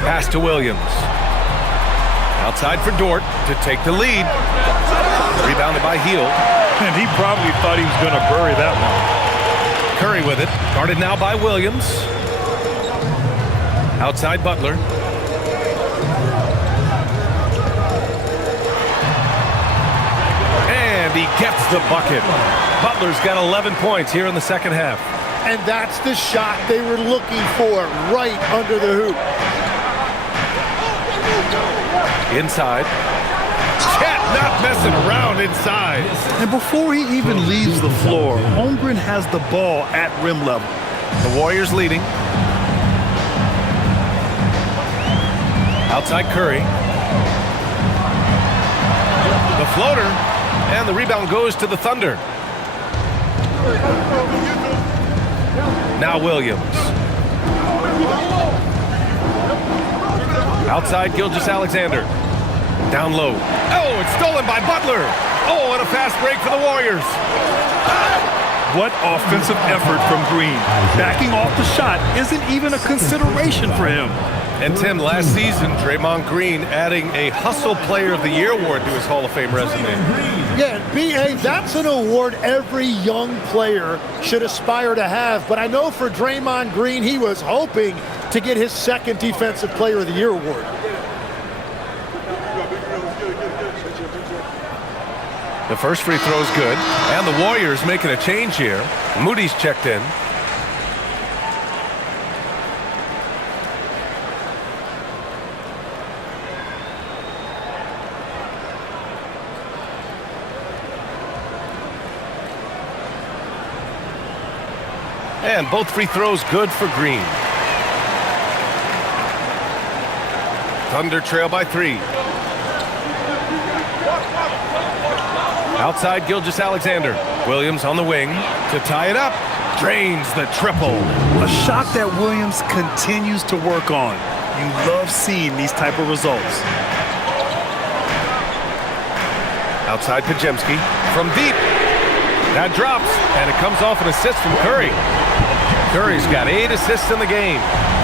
Pass to Williams. Outside for Dort to take the lead. Rebounded by Hield. And he probably thought he was going to bury that one. Curry with it. Guarded now by Williams. Outside Butler. And he gets the bucket. Butler's got 11 points here in the second half. And that's the shot they were looking for, right under the hoop. Inside. not messing around inside. And before he even leaves the floor, Holmgren has the ball at rim level. The Warriors leading. Outside Curry. The floater, and the rebound goes to the Thunder. Now Williams. Outside Gilgeous-Alexander. Down low. Oh, it's stolen by Butler. Oh, and a fast break for the Warriors. What offensive effort from Green. Backing off the shot isn't even a consideration for him. And Tim, last season, Draymond Green adding a Hustle Player of the Year award to his Hall of Fame resume. Yeah, B.A., that's an award every young player should aspire to have. But I know for Draymond Green, he was hoping to get his second Defensive Player of the Year award. The first free throw is good. And the Warriors making a change here. Moody's checked in. And both free throws good for Green. Thunder trail by 3. Outside Gilgeous-Alexander. Williams on the wing to tie it up. Drains the triple. A shot that Williams continues to work on. You love seeing these type of results. Outside Pajemski from deep. That drops, and it comes off an assist from Curry. Curry's got 8 assists in the game.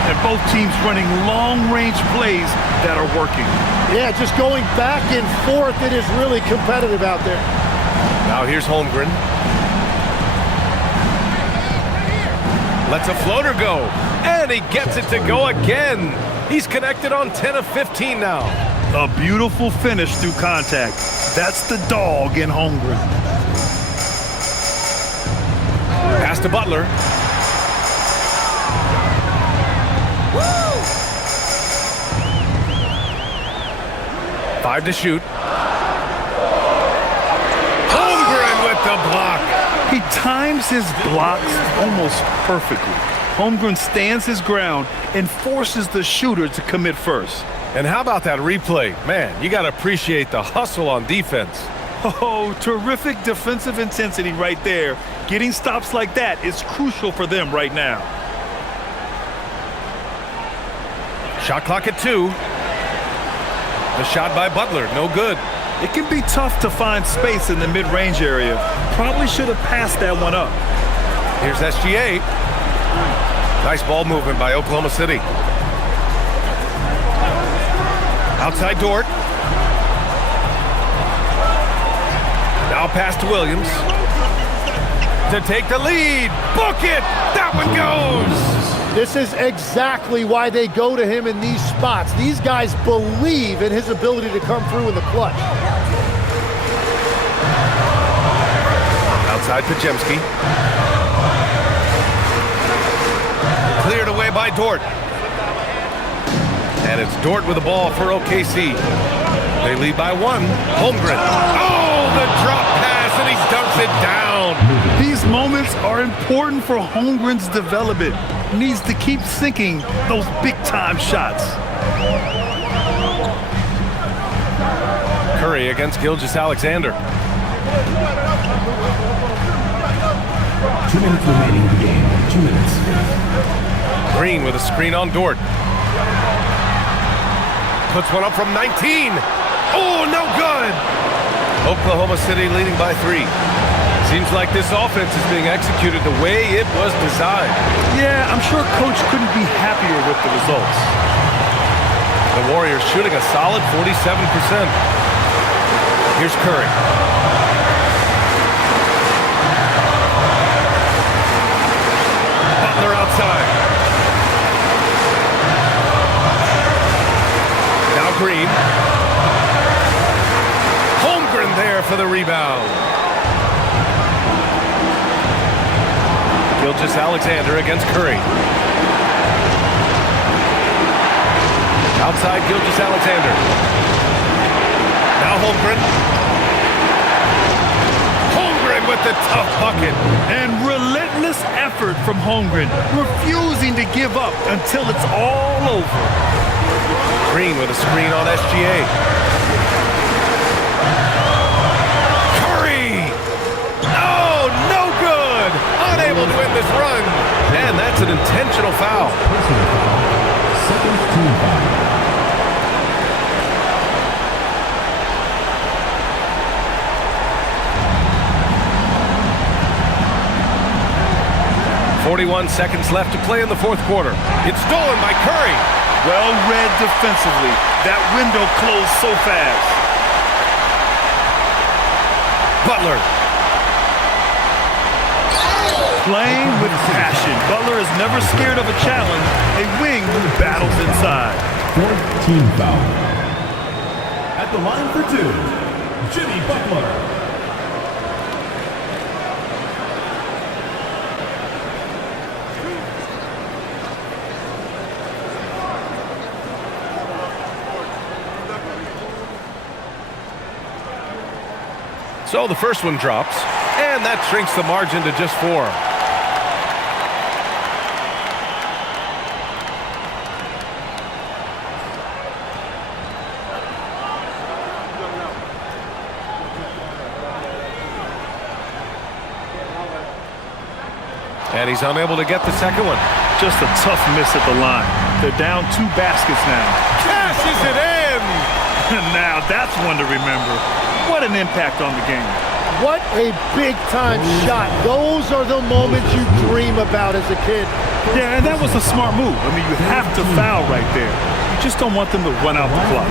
And both teams running long-range plays that are working. Yeah, just going back and forth, it is really competitive out there. Now here's Holmgren. Lets a floater go, and he gets it to go again. He's connected on 10 of 15 now. A beautiful finish through contact. That's the dog in Holmgren. Pass to Butler. Woo! 5 to shoot. Holmgren with the block. He times his blocks almost perfectly. Holmgren stands his ground and forces the shooter to commit first. And how about that replay? Man, you got to appreciate the hustle on defense. Oh, terrific defensive intensity right there. Getting stops like that is crucial for them right now. Shot clock at 2. The shot by Butler, no good. It can be tough to find space in the mid-range area. Probably should have passed that one up. Here's SGA. Nice ball movement by Oklahoma City. Outside Dort. Now pass to Williams. To take the lead. Book it! That one goes! This is exactly why they go to him in these spots. These guys believe in his ability to come through in the clutch. Outside Pajemski. Cleared away by Dort. And it's Dort with the ball for OKC. They lead by 1. Holmgren. Oh, the drop pass, and he dunks it down. These moments are important for Holmgren's development. Needs to keep sinking those big-time shots. Curry against Gilgeous-Alexander. 2 minutes remaining in the game. 2 minutes. Green with a screen on Dort. Puts one up from 19. Oh, no good. Oklahoma City leading by 3. Seems like this offense is being executed the way it was designed. Yeah, I'm sure Coach couldn't be happier with the results. The Warriors shooting a solid 47%. Here's Curry. Butler outside. Now Green. Holmgren there for the rebound. Gilgeous-Alexander against Curry. Outside Gilgeous-Alexander. Now Holmgren. with the tough bucket. And relentless effort from Holmgren, refusing to give up until it's all over. Green with a screen on SGA. Curry! Oh, no good! Unable to win this run. And that's an intentional foul. Second team foul. .41 seconds left to play in the fourth quarter. It's stolen by Curry. Well read defensively. That window closed so fast. Butler. Playing with passion. Butler is never scared of a challenge. A wing who battles inside. Fourth team foul. At the line for two, Jimmy Butler. So the first one drops, and that shrinks the margin to just 4. And he's unable to get the second one. Just a tough miss at the line. They're down 2 baskets now. Cashes it in! Now that's one to remember. What an impact on the game. What a big-time shot. Those are the moments you dream about as a kid. Yeah, and that was a smart move. I mean, you have to foul right there. You just don't want them to run out the clock.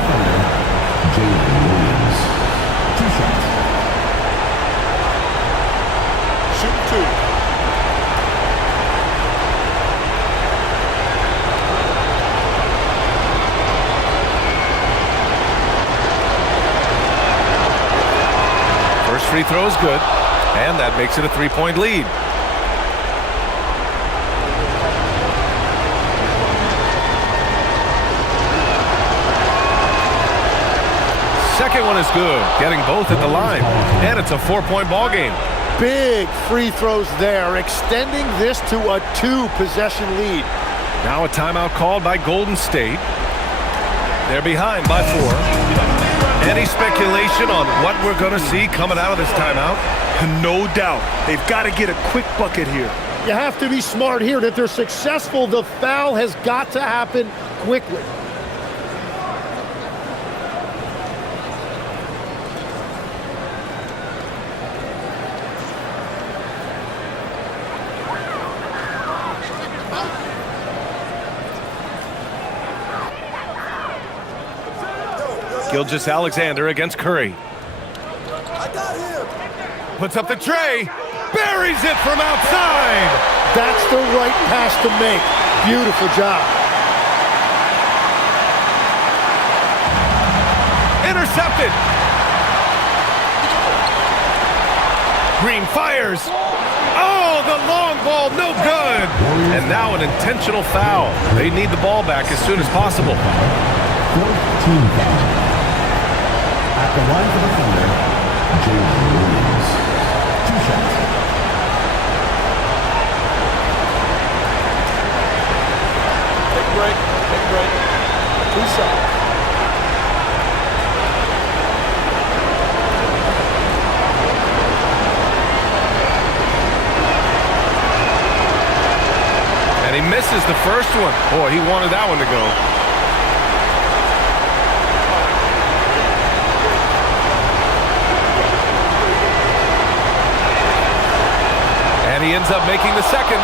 Shoot 2. Free throw is good, and that makes it a 3-point lead. Second one is good, getting both at the line, and it's a 4-point ball game. Big free throws there, extending this to a 2-possession lead. Now a timeout called by Golden State. They're behind by 4. Any speculation on what we're going to see coming out of this timeout? No doubt. They've got to get a quick bucket here. You have to be smart here. If they're successful, the foul has got to happen quickly. Gilgeous-Alexander against Curry. I got him. Puts up the tray. Buries it from outside. That's the right pass to make. Beautiful job. Intercepted. Green fires. Oh, the long ball, no good. And now an intentional foul. They need the ball back as soon as possible. 14 foul. At the line for the Thunder, Jalen Williams. 2 shots. Take a break. Take a break. 2 shots. And he misses the first one. Boy, he wanted that one to go. And he ends up making the second,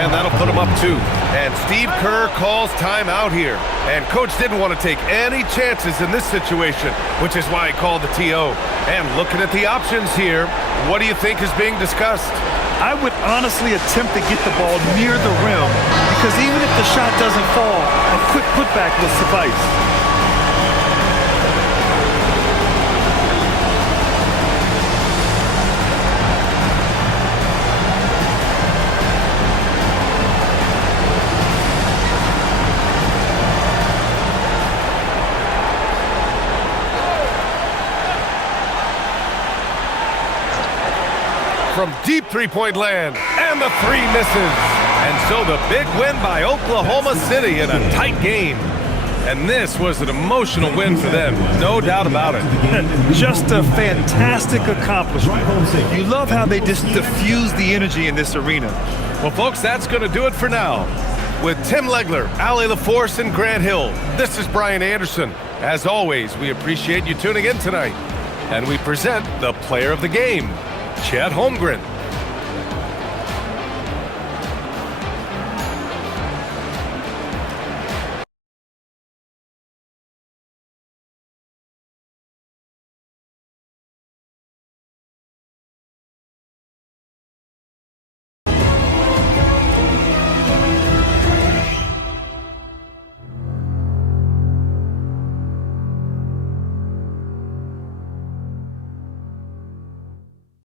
and that'll put him up 2. And Steve Kerr calls timeout here. And Coach didn't want to take any chances in this situation, which is why he called the TO. And looking at the options here, what do you think is being discussed? I would honestly attempt to get the ball near the rim, because even if the shot doesn't fall, a quick putback will suffice. from deep three-point land, and the three misses. And so the big win by Oklahoma City in a tight game. And this was an emotional win for them, no doubt about it. Just a fantastic accomplishment. You love how they just diffuse the energy in this arena. Well, folks, that's going to do it for now. With Tim Legler, Allie LaForce, and Grant Hill, this is Brian Anderson. As always, we appreciate you tuning in tonight. And we present the player of the game, Chet Holmgren.